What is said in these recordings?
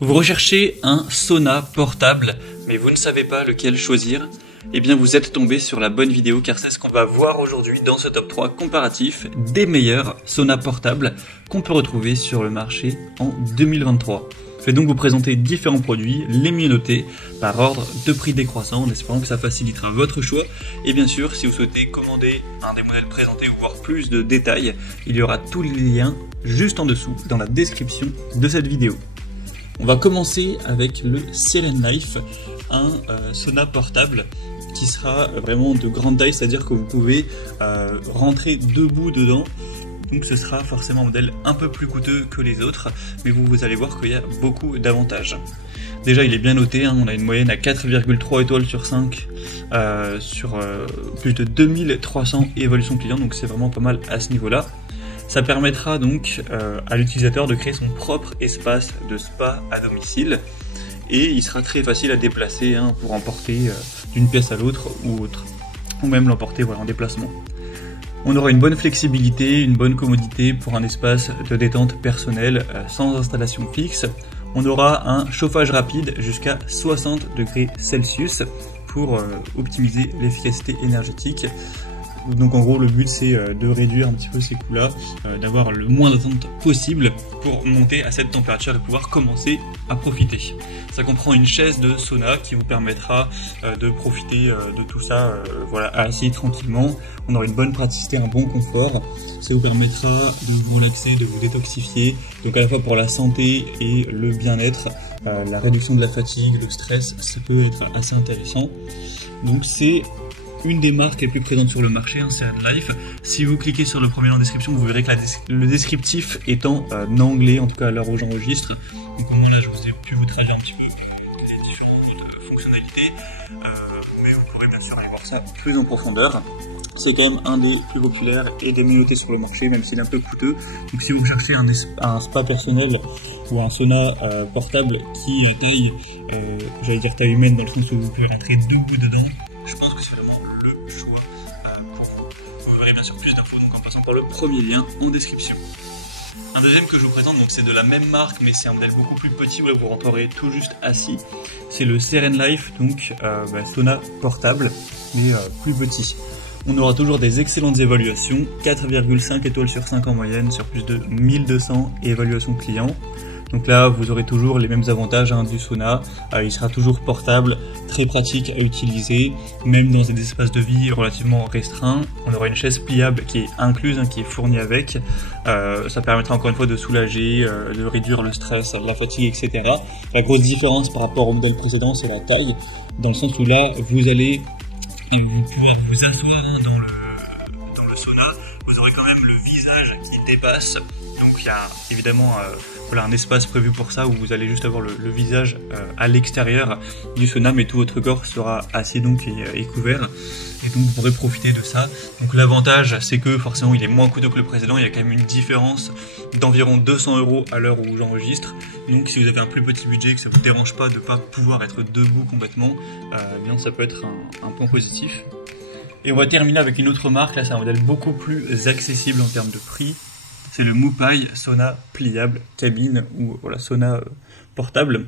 Vous recherchez un sauna portable, mais vous ne savez pas lequel choisir? Eh bien vous êtes tombé sur la bonne vidéo car c'est ce qu'on va voir aujourd'hui dans ce top 3 comparatif des meilleurs saunas portables qu'on peut retrouver sur le marché en 2023. Je vais donc vous présenter différents produits, les mieux notés, par ordre de prix décroissant, en espérant que ça facilitera votre choix. Et bien sûr, si vous souhaitez commander un des modèles présentés ou voir plus de détails, il y aura tous les liens juste en dessous dans la description de cette vidéo. On va commencer avec le Serenlife, un sauna portable qui sera vraiment de grande taille, c'est-à-dire que vous pouvez rentrer debout dedans. Donc ce sera forcément un modèle un peu plus coûteux que les autres, mais vous allez voir qu'il y a beaucoup d'avantages. Déjà il est bien noté, on a une moyenne à 4,3 étoiles sur 5 sur plus de 2300 évaluations clients, donc c'est vraiment pas mal à ce niveau-là. Ça permettra donc à l'utilisateur de créer son propre espace de spa à domicile et il sera très facile à déplacer pour emporter d'une pièce à l'autre ou autre, ou même l'emporter en déplacement. On aura une bonne flexibilité, une bonne commodité pour un espace de détente personnelle sans installation fixe. On aura un chauffage rapide jusqu'à 60 degrés Celsius pour optimiser l'efficacité énergétique. Donc en gros le but c'est de réduire un petit peu ces coûts-là, d'avoir le moins d'attente possible pour monter à cette température et pouvoir commencer à profiter. Ça comprend une chaise de sauna qui vous permettra de profiter de tout ça assis tranquillement. On aura une bonne praticité, un bon confort. Ça vous permettra de vous relaxer, de vous détoxifier, donc à la fois pour la santé et le bien-être, la réduction de la fatigue, le stress, ça peut être assez intéressant. Donc c'est une des marques les plus présentes sur le marché, Serenlife. Si vous cliquez sur le premier lien en description, vous verrez que le descriptif est en anglais, en tout cas à l'heure où j'enregistre. Donc au moins là, je vous ai pu vous traduire un petit peu les différentes fonctionnalités, mais vous pourrez bien sûr aller voir ça plus en profondeur. C'est quand même un des plus populaires et des mieux notés sur le marché, même s'il est un peu coûteux. Donc si vous cherchez un spa personnel ou un sauna portable qui a taille, j'allais dire taille humaine dans le sens où vous pouvez rentrer debout dedans, je pense que c'est vraiment le choix pour vous. Vous verrez bien sûr plus d'infos en passant par le premier lien en description. Un deuxième que je vous présente, donc c'est de la même marque mais c'est un modèle beaucoup plus petit où là vous rentrerez tout juste assis. C'est le Serenlife, donc sauna portable mais plus petit. On aura toujours des excellentes évaluations, 4,5 étoiles sur 5 en moyenne sur plus de 1200 évaluations clients. Donc là, vous aurez toujours les mêmes avantages du sauna. Il sera toujours portable, très pratique à utiliser, même dans des espaces de vie relativement restreints. On aura une chaise pliable qui est incluse, qui est fournie avec. Ça permettra encore une fois de soulager, de réduire le stress, la fatigue, etc. La grosse différence par rapport au modèle précédent, c'est la taille, dans le sens où là, vous allez pouvoir vous asseoir dans le sauna. Vous aurez quand même le visage qui dépasse. Donc il y a évidemment un espace prévu pour ça où vous allez juste avoir le visage à l'extérieur du sauna, mais tout votre corps sera assis donc et couvert. Et donc vous pourrez profiter de ça. Donc l'avantage c'est que forcément il est moins coûteux que le précédent, il y a quand même une différence d'environ 200 € à l'heure où j'enregistre. Donc si vous avez un plus petit budget, que ça vous dérange pas de ne pas pouvoir être debout complètement, bien ça peut être un point positif. Et on va terminer avec une autre marque, là c'est un modèle beaucoup plus accessible en termes de prix. C'est le Mupai sauna pliable cabine ou sauna portable.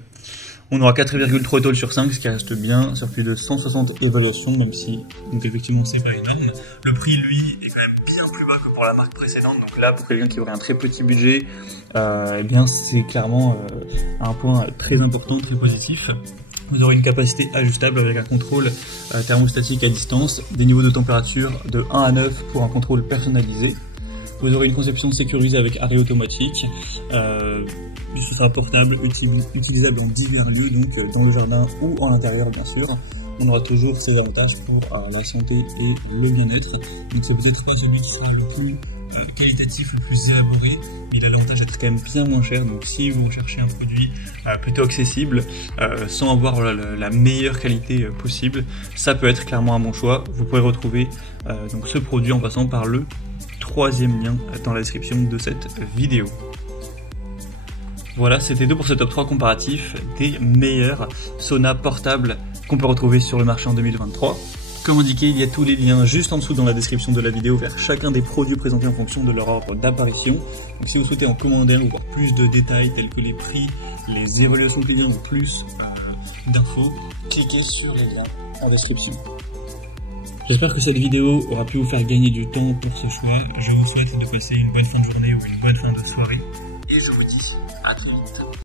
On aura 4,3 étoiles sur 5, ce qui reste bien, sur plus de 160 évaluations, même si, donc effectivement, c'est pas énorme. Le prix, lui, est quand même bien plus bas que pour la marque précédente. Donc là, pour quelqu'un qui aurait un très petit budget, c'est clairement un point très important, très positif. Vous aurez une capacité ajustable avec un contrôle thermostatique à distance, des niveaux de température de 1 à 9 pour un contrôle personnalisé. Vous aurez une conception sécurisée avec arrêt automatique. Ce sera portable, utilisable en divers lieux, donc dans le jardin ou en intérieur bien sûr. On aura toujours ces avantages pour la santé et le bien-être. Donc c'est peut-être pas celui qui sera le plus qualitatif, le plus élaboré, mais il a l'avantage d'être quand même bien moins cher. Donc si vous cherchez un produit plutôt accessible, sans avoir la meilleure qualité possible, ça peut être clairement un bon choix. Vous pourrez retrouver donc ce produit en passant par le troisième lien dans la description de cette vidéo. Voilà, c'était tout pour ce top 3 comparatif des meilleurs saunas portables qu'on peut retrouver sur le marché en 2023. Comme indiqué, il y a tous les liens juste en dessous dans la description de la vidéo vers chacun des produits présentés en fonction de leur ordre d'apparition. Donc si vous souhaitez en commander un ou voir plus de détails tels que les prix, les évaluations clients ou plus d'infos, cliquez sur les liens en description. J'espère que cette vidéo aura pu vous faire gagner du temps pour ce choix. Je vous souhaite de passer une bonne fin de journée ou une bonne fin de soirée. Et je vous dis à très vite.